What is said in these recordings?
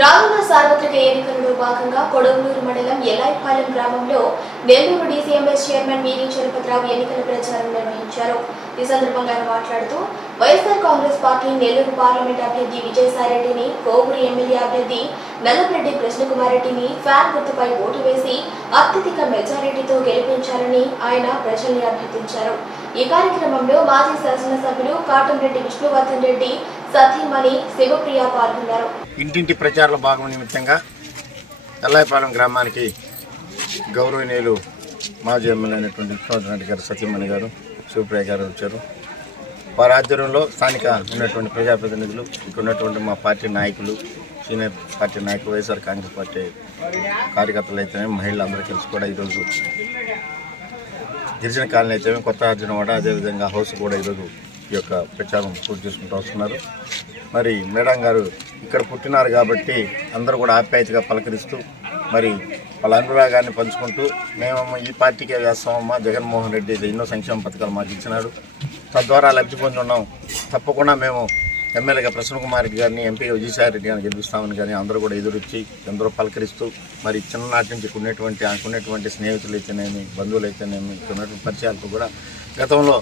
రానున్న సార్వత్రిక ఎన్నికల్లో భాగంగా కొడవలూరు మండలం ఎలాయిపాలెం గ్రామంలో నెల్లూరు డీసీఎంఎస్ చైర్మన్ మీరి చలపతిరావు ఎన్నికల ప్రచారం నిర్వహించారు. ఈ సందర్భంగా ఆయన మాట్లాడుతూ YSR Congress party Nellore parliament అభ్యర్థి విజయసాయిరెడ్డిని కోవూరు ఎమ్మెల్యే అభ్యర్థి నల్లరెడ్డి కృష్ణకుమార్ రెడ్డిని ఫ్యాన్ గుర్తుపై ఓటు వేసి అత్యధిక మెజారిటీతో గెలిపించాలని ఆయన ప్రజల్ని అభ్యర్థించారు. ఈ కార్యక్రమంలో మాజీ శాసనసభ్యులు కాటంరెడ్డి విష్ణువర్ధన్ రెడ్డి శివప్రియ పాల్గొన్నారు. ఇంటింటి ప్రచారంలో భాగం నిమిత్తంగా ఎల్లాయపాలెం గ్రామానికి గౌరవనీయులు మాజీ ఎమ్మెల్యే అయినటువంటి విష్ణువర్ధన్ గారు సతీమణి గారు శివప్రియ గారు వచ్చారు. వారి ఆధ్వర్యంలో స్థానిక ఉన్నటువంటి ప్రజాప్రతినిధులు ఇక్కడ ఉన్నటువంటి మా పార్టీ నాయకులు సీనియర్ పార్టీ నాయకులు వైఎస్ఆర్ కాంగ్రెస్ పార్టీ కార్యకర్తలు అయితేనే మహిళలు అందరూ కలిసి కూడా ఈరోజు గిరిజన కాలనీ అయితేనే కొత్త అర్జున వాడ అదేవిధంగా హౌస్ కూడా ఈరోజు ఈ యొక్క ప్రచారం పూర్తి చేసుకుంటూ వస్తున్నారు. మరి మేడం గారు ఇక్కడ పుట్టినారు కాబట్టి అందరూ కూడా ఆప్యాయతగా పలకరిస్తూ మరి వాళ్ళ అనురాగాన్ని పంచుకుంటూ మేము ఈ పార్టీకే వేస్తామమ్మా. జగన్మోహన్ రెడ్డి ఎన్నో సంక్షేమ పథకాలు మాకు ఇచ్చినాడు. తద్వారా లబ్ధి పొంది ఉన్నాం. తప్పకుండా మేము ఎమ్మెల్యేగా ప్రసన్న కుమార్ రెడ్డి గారిని ఎంపీగా విజయసాయి రెడ్డి గారిని గెలిపిస్తామని కానీ అందరూ కూడా ఎదురొచ్చి ఎందరో పలకరిస్తూ మరి చిన్ననాటి నుంచి ఉన్నటువంటి అనుకున్నటువంటి స్నేహితులు అయితేనేమి బంధువులు అయితేనేమి ఉన్నటువంటి పరిచయాలతో కూడా గతంలో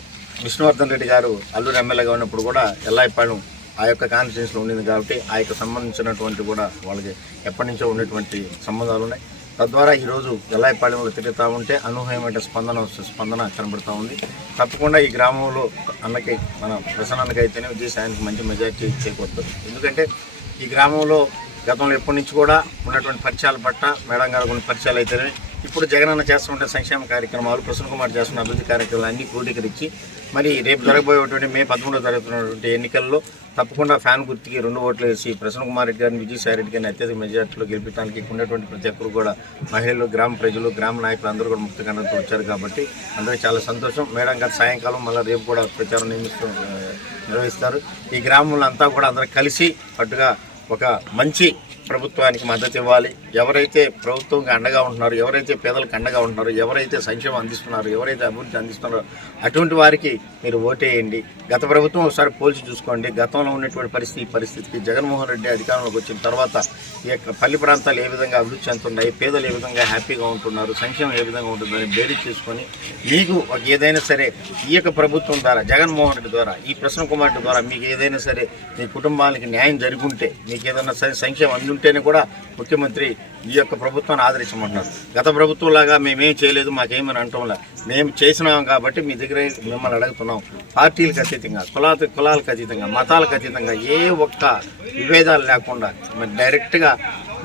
విష్ణువర్ధన్ రెడ్డి గారు అల్లూరు ఎమ్మెల్యేగా ఉన్నప్పుడు కూడా ఎల్లాయిపాలెం ఆ యొక్క కాన్స్టిట్యూన్స్లో ఉండింది కాబట్టి ఆ యొక్క సంబంధించినటువంటి కూడా వాళ్ళకి ఎప్పటి నుంచో ఉన్నటువంటి సంబంధాలు ఉన్నాయి. తద్వారా ఈరోజు ఎల్లాయిపాలెంలో తిరుగుతూ ఉంటే అనూహ్యమైన స్పందన స్పందన కనబడుతూ ఉంది. తప్పకుండా ఈ గ్రామంలో అన్నకి మన ప్రసన్నానికి అయితేనే విజయసాయానికి మంచి మెజార్టీ చేకూరుతుంది. ఎందుకంటే ఈ గ్రామంలో గతంలో ఎప్పటి నుంచి కూడా ఉన్నటువంటి పరిచయాల పట్ల మేడం గారు కొన్ని పరిచయాలు అయితేనే ఇప్పుడు జగనన్న చేస్తున్న సంక్షేమ కార్యక్రమాలు ప్రసన్న కుమార్ చేస్తున్న అభివృద్ధి కార్యక్రమాలు అన్ని క్రోడీకరించి మరి రేపు జరగబోయేటువంటి మే పదమూడో జరుగుతున్నటువంటి ఎన్నికల్లో తప్పకుండా ఫ్యాన్ గుర్తుకి రెండు ఓట్లు వేసి ప్రసన్న కుమార్ రెడ్డి గారిని విజయసాయి రెడ్డి గారిని అత్యధిక మెజార్టీలో గెలిపించడానికి ఉన్నటువంటి ప్రతి ఒక్కరు కూడా మహిళలు గ్రామ ప్రజలు గ్రామ నాయకులు అందరూ కూడా ముక్త కండంతో వచ్చారు కాబట్టి అందరికీ చాలా సంతోషం. మేడం గారు సాయంకాలం మళ్ళీ రేపు కూడా ప్రచారం నియమిస్తూ నిర్వహిస్తారు. ఈ గ్రామంలో అంతా కూడా అందరూ కలిసి అటుగా ఒక మంచి ప్రభుత్వానికి మద్దతు ఇవ్వాలి. ఎవరైతే ప్రభుత్వంకి అండగా ఉంటున్నారో ఎవరైతే పేదలకు అండగా ఉంటున్నారో ఎవరైతే సంక్షేమం అందిస్తున్నారో ఎవరైతే అభివృద్ధి అందిస్తున్నారో అటువంటి వారికి మీరు ఓటేయండి. గత ప్రభుత్వం ఒకసారి పోల్చి చూసుకోండి. గతంలో ఉన్నటువంటి పరిస్థితి పరిస్థితికి జగన్మోహన్ రెడ్డి అధికారంలోకి వచ్చిన తర్వాత ఈ యొక్క పల్లి ప్రాంతాలు ఏ విధంగా అభివృద్ధి చెందుతున్నాయి పేదలు ఏ విధంగా హ్యాపీగా ఉంటున్నారు సంక్షేమం ఏ విధంగా ఉంటుందని బేరీ చేసుకొని మీకు ఒక ఏదైనా సరే ఈ యొక్క ప్రభుత్వం ద్వారా జగన్మోహన్ రెడ్డి ద్వారా ఈ ప్రసన్న కుమార్ ద్వారా మీకు ఏదైనా సరే మీ కుటుంబానికి న్యాయం జరుగుంటే మీకు ఏదైనా సరే సంక్షేమం ఉంటేనే కూడా ముఖ్యమంత్రి ఈ యొక్క ప్రభుత్వాన్ని ఆదరించమంటున్నారు. గత ప్రభుత్వం లాగా మేమేం చేయలేదు మాకేమని అంటంలా మేము చేసినాం కాబట్టి మీ దగ్గర మిమ్మల్ని అడుగుతున్నాం. పార్టీలకు అతీతంగా కులా కులాలకు అతీతంగా మతాలకు అతీతంగా ఏ ఒక్క విభేదాలు లేకుండా మరి డైరెక్ట్గా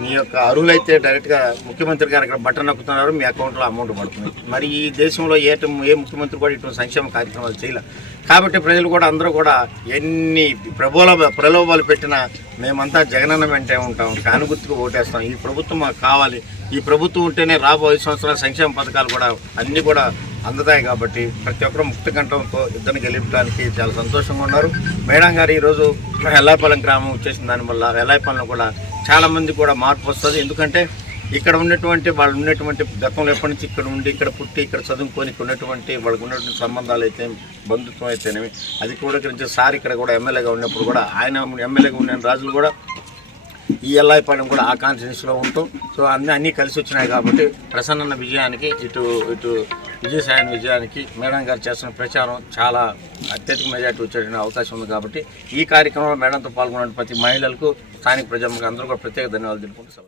మీ యొక్క అరువులైతే డైరెక్ట్గా ముఖ్యమంత్రి గారు అక్కడ బటన్ నొక్కుతున్నారు మీ అకౌంట్లో అమౌంట్ పడుతుంది. మరి ఈ దేశంలో ఏ ఏ ముఖ్యమంత్రి కూడా ఇటువంటి సంక్షేమ కార్యక్రమాలు చేయలేదు కాబట్టి ప్రజలు కూడా అందరూ కూడా ఎన్ని ప్రబోల ప్రలోభాలు పెట్టినా మేమంతా జగనన్న వెంటే ఉంటాం కానుగుర్తుకు ఓటేస్తాం. ఈ ప్రభుత్వం మాకు కావాలి. ఈ ప్రభుత్వం ఉంటేనే రాబోయే సంవత్సరాల సంక్షేమ పథకాలు కూడా అన్నీ కూడా అందుతాయి కాబట్టి ప్రతి ఒక్కరూ ముక్తి కంఠంతో ఇద్దరిని గెలిపడానికి చాలా సంతోషంగా ఉన్నారు. మేడం గారు ఈరోజు ఎల్లాయపాలెం గ్రామం వచ్చేసిన దానివల్ల ఎల్లాయపాలెం కూడా చాలామంది కూడా మార్పు వస్తుంది. ఎందుకంటే ఇక్కడ ఉన్నటువంటి వాళ్ళు ఉన్నటువంటి గతంలో ఎప్పటి నుంచి ఇక్కడ ఉండి ఇక్కడ పుట్టి ఇక్కడ చదువుకొని ఉన్నటువంటి వాళ్ళకు ఉన్నటువంటి సంబంధాలు అయితే బంధుత్వం అయితేనేమి అది కూడా ఇక్కడ సార్ ఇక్కడ కూడా ఎమ్మెల్యేగా ఉన్నప్పుడు కూడా ఆయన ఎమ్మెల్యేగా ఉన్న రాజులు కూడా ఈ ఎల్లాయిపాలెం కూడా ఆ కాన్స్టిట్యూన్సీలో ఉంటాం సో అన్నీ అన్నీ కలిసి వచ్చినాయి కాబట్టి ప్రసన్న విజయానికి ఇటు ఇటు విజయసాయన్ విజయానికి మేడం గారు చేస్తున్న ప్రచారం చాలా అత్యధిక మెజార్టీ వచ్చే అవకాశం ఉంది కాబట్టి ఈ కార్యక్రమంలో మేడంతో పాల్గొన్న ప్రతి మహిళలకు స్థానిక ప్రజలకు అందరూ కూడా ప్రత్యేక ధన్యవాదాలు తెలుపుకుంటూ